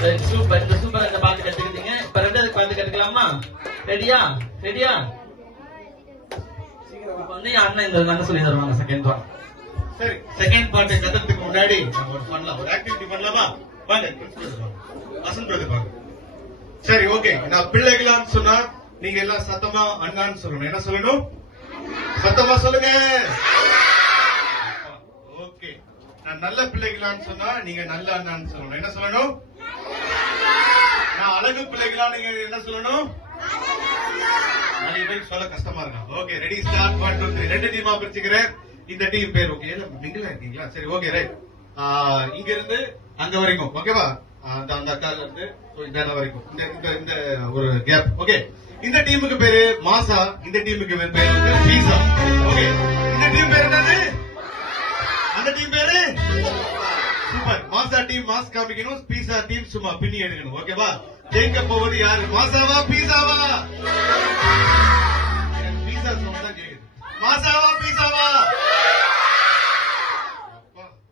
Super. இந்த super இந்த பாட்டு கத்துக்கிட்டீங்க. இப்ப ரெண்டாவது பாட்டு கத்துக்கலாமா? ரெடியா? ரெடியா? இப்ப வந்து என் அண்ணன் இந்த அண்ணன் சொல்லி தருவாங்க செகண்ட் பாட்டு. சரி, செகண்ட் பாட்டு கத்துறதுக்கு முன்னாடி நம்ம ஒரு பண்ணலாம், ஒரு ஆக்டிவிட்டி பண்ணலாமா? வாங்க வசந்த் பிரதர் வாங்க. சரி, ஓகே. நான் பிள்ளைகளான்னு சொன்னா நீங்க எல்லாம் சத்தமா அண்ணான்னு சொல்லணும். என்ன சொல்லணும்? சத்தமா சொல்லுங்க. ஓகே. நான் நல்ல பிள்ளைகளான்னு சொன்னா நீங்க நல்ல அண்ணான்னு சொல்லணும். என்ன சொல்லணும்? நான் அழகு பிள்ளைகளா நீங்க என்ன சொல்லணும்? நிறைய பேருக்கு சொல்ல கஷ்டமா இருக்கு. Okay, ready, start. 1 2 3. ரெண்டு டீமா பிரிச்சுக்கிறேன். இந்த டீம் பேர் ஓகே, நீங்களா இருக்கீங்களா? சரி, ஓகே, ரைட். இங்க இருந்து அங்க வரைக்கும் ஓகேவா? அந்த அக்கால இருந்து இந்த இடம் வரைக்கும் இந்த ஒரு கேப். ஓகே, இந்த டீமுக்கு பேரு மாசா, இந்த டீமுக்கு பேரு வந்து பீஸா. ஓகே, இந்த டீம் பேரு என்னது? அந்த டீம் பேரு சூப்பர். மாசா டீம் மாஸ் காமிக்கணும், பீஸா டீம் சும்மா பின்னி எடுக்கணும். ஓகேவா? ஜெயிக்க போவது யாரு? மாசாவா பீஸாவா? பீஸா சவுண்ட் தான் கேக்குது. மாசாவா பீஸாவா?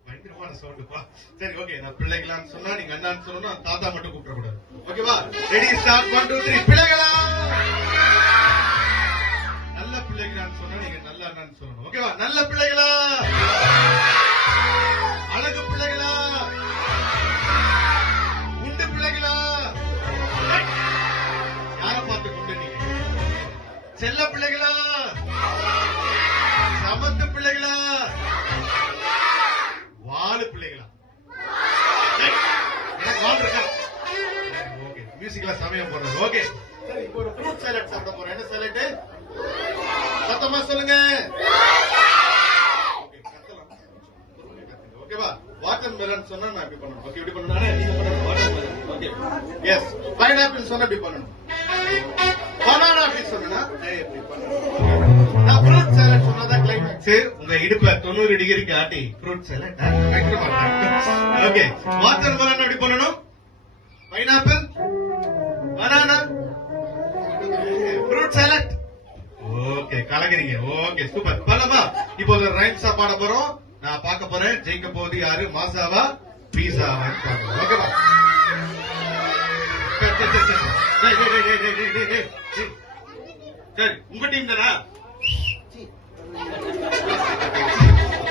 பயங்கரமான சவுண்டுப்பா. சரி, ஓகே. நான் பிள்ளைகளான்னு சொன்னா நீங்க அண்ணான்னு சொல்லணும், தாத்தா மட்டும் கூப்பிடக்கூடாது. ஓகேவா? Ready, start. 1 2 3. பிள்ளைகளா? நல்ல பிள்ளைகளான்னு சொன்னா நீங்க நல்ல அண்ணான்னு சொல்லணும். ஓகேவா? நல்ல பிள்ளைகளா? அழகு பிள்ளைகளா? உண்டு பிள்ளைகளா? யார பார்த்து கொண்டு நீங்க? செல்ல பிள்ளைகளா? சமத்து பிள்ளைகளா? வாழு பிள்ளைகளா? வால் இருக்கா? ஓகே, மியூசிக்ல சமயம் போடுறது. ஓகே, சரி. இப்போ ஒரு ஃப்ரூட் சாலட் சாப்பிட போறோம். என்ன சாலட்? சத்தமா சொல்லுங்க. ஓகேவா? வாட்டர் மெலன் சொன்னா நான் இப்படி பண்ணணும். ஓகே, இப்படி பண்ணணும். நீங்க பண்ணணும். Watermelon. Okay, yes. Pineapple சொன்னா இப்படி பண்ணணும். பனானா அப்படி சொன்னா இப்படி பண்ணணும். நான் ஃப்ரூட் சாலட் சொன்னாதான் கிளைமேக்ஸ். உங்க இடுப்புல 90 டிகிரிக்கு ஆட்டி fruit salad. Okay, watermelon எப்படி பண்ணணும்? Pineapple, banana, fruit salad. Okay, கலக்கிறீங்க. Okay, super. பலமா இப்போ ஒரு ரைம்ஸா பாட போறோம். நான் பார்க்க போறேன். ஜெயிக்க போகுது யாரு? மாசாவா பீஸாவா? ஓகேவா? சரி, உங்க டீம் தானா?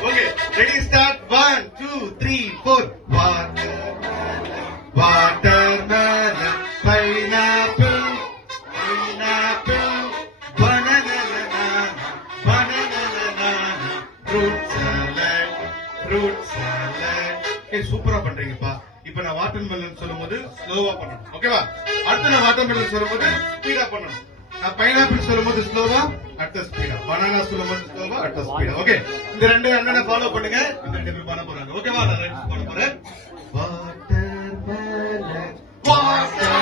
Okay, ready, start. 1 2 3 4. Water melon, pineapple, pineapple, banana, banana, fruit salad, fruit salad. சூப்பரா பண்றீங்கப்பா. இப்ப நான் வாட்டர் மெலன் சொல்லும்போது ஸ்லோவா பண்ணணும். ஓகேவா? அடுத்து நான் வாட்டர் மெலன் சொல்லும்போது ஸ்பீடா பண்ணணும். நான் பைனாப்பிள் சொல்லும்போது ஸ்லோவா, அடுத்த ஸ்பீடா. பனானா சொல்லும்போது ஸ்லோவா, அடுத்த ஸ்பீடா. ஓகே, இந்த ரெண்டு அண்ணனை ஃபாலோ பண்ணுங்க. இந்த ரெண்டு பேர் பண்ண போறாங்க. ஓகேவா? நான் ரைட்ஸ் பண்ண போறேன். வாட்டர் மெலன், வாட்டர்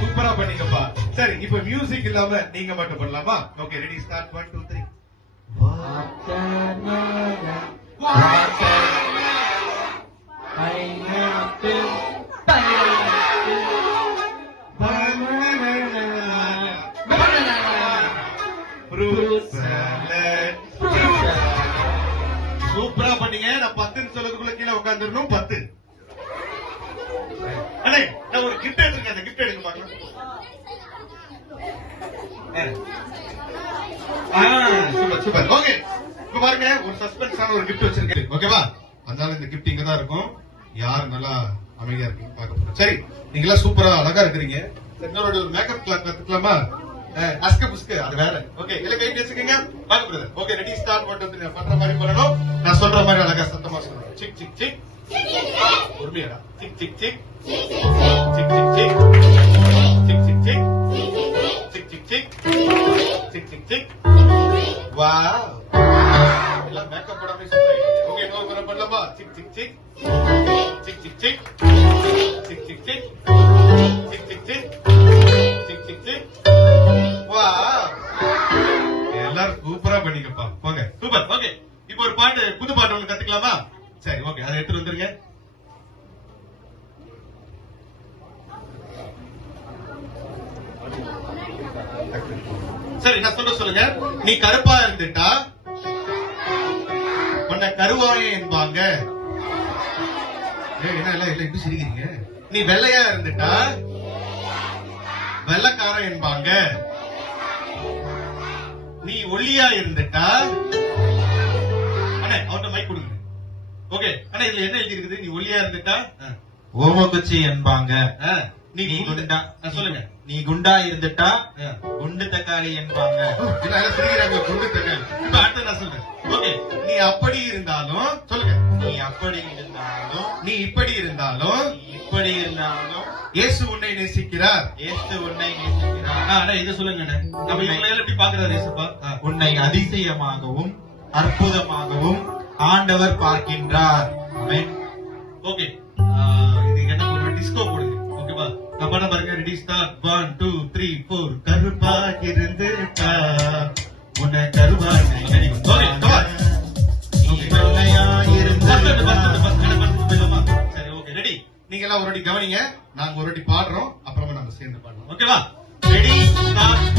சூப்பரா பண்ணீங்கப்பா. சரி, இப்ப மியூசிக் இல்லாம நீங்க மட்டும் பண்ணலாமா? Okay, ready, start. 1 2 3. சூப்பரா பண்ணீங்க. நான் 10 சொல்லதுக்குள்ள கீழே உட்காந்துடணும். 10. அண்ணே, நான் ஒரு கிஃப்ட் எடுத்துருக்கேன். அந்த கிஃப்ட் எடுக்க பாக்கலாம். Super super. ஓகே, இப்ப பாருங்க, ஒரு சஸ்பென்ஸான ஒரு கிஃப்ட் வச்சிருக்கேன். ஓகேவா? அதனால இந்த கிஃப்ட் இங்க தான் இருக்கும். யாரு நல்லா அமைதியா இருக்கீங்க பார்க்க போறோம். சரி, நீங்க எல்லாம் சூப்பரா அழகா இருக்கிறீங்க. எங்களோட ஒரு மேக்கப் கிளாஸ் கத்துக்கலாமா? அஸ்க புஸ்கு அது வேற. ஓகே, இல்ல கை வச்சுக்கீங்க. வாங்க பிரதர். Okay, ready, start. 1 2 3. பண்ற மாதிரி பண்ணணும். நான் சொல்ற மாதிரி அழகா சத்தமா சொல்லணும். சிக் சிக் சிக். பொறுமையாடா. சிக் சிக் சிக். சிக் சிக் சிக். சிக் சிக் சிக். சிக் சிக் சிக். சிக் சிக் சிக். வாவ், எல்லாம் மேக்கப் போடாம சொல்றீங்க. ஓகே, நோ பண்ண பண்ணலாமா? சிக் சிக் சிக். சிக் சிக் சிக். சிக் சிக் சிக். சிக் சிக் சிக். சிக் சிக் சிக். வாவ், எல்லாரும் சூப்பரா பண்ணீங்கப்பா. போங்க, சூப்பர். ஓகே, இப்போ ஒரு பாட்டு, புது பாட்டு ஒன்று கத்துக்கலாமா? சரி, ஓகே, அதை எடுத்துட்டு வந்துருங்க. சரி நான் சொல்லுங்க. நீ கருப்பா இருந்துட்டா உன்னை கருவாயன் என்பாங்க. என்ன இல்ல எப்படி சிரிக்கிறீங்க? நீ வெள்ளையா இருந்துட்டா வெள்ளைக்காரன் என்பாங்க. நீ ஒல்லியா இருந்துட்டா அண்ணே அவர்கிட்ட மைக் கொடுங்க. ஓகே அண்ணா இதுல என்ன எழுதி இருக்குது? நீ ஒல்லியா இருந்துட்டா ஓமகுச்சி என்பாங்க. நீ குண்டா சொல்லுங்க. நீ குண்டா இருந்துட்டா குண்டு தக்காளி என்பாங்க. சிரிக்கிறாங்க குண்டு தக்காளி. இப்ப அடுத்து நான் சொல்றேன். ஓகே நீ அப்படி இருந்தாலும் சொல்லுங்க. நீ அப்படி இருந்தாலும் நீ இப்படி இருந்தாலும் நீ இப்படி இருந்தாலும் இயேசு உன்னை நேசிக்கிறார். இயேசு உன்னை நேசிக்கிறார். இதை சொல்லுங்க. நம்ம இவங்களை எப்படி பாக்குறாரு இயேசுப்பா? உன்னை அதிசயமாகவும் அற்புதமாகவும் ஆண்டவர் பார்க்கின்றார். ஆமென். ஓகே இது எனக்கு ஒரு டிஸ்கோ போடுது. ஓகேவா? நான் பண்ண பாருங்க. Ready start. 1 2 3 4 கருப்பா இருந்துட்டா உன்னை கருவா சரி ஓகே ரெடி. நீங்க எல்லாம் ஒரு வாட்டி கவனிங்க. நாங்க ஒரு வாட்டி பாடுறோம், அப்புறமா நம்ம சேர்ந்து பாடுறோம். ஓகேவா? Ready start.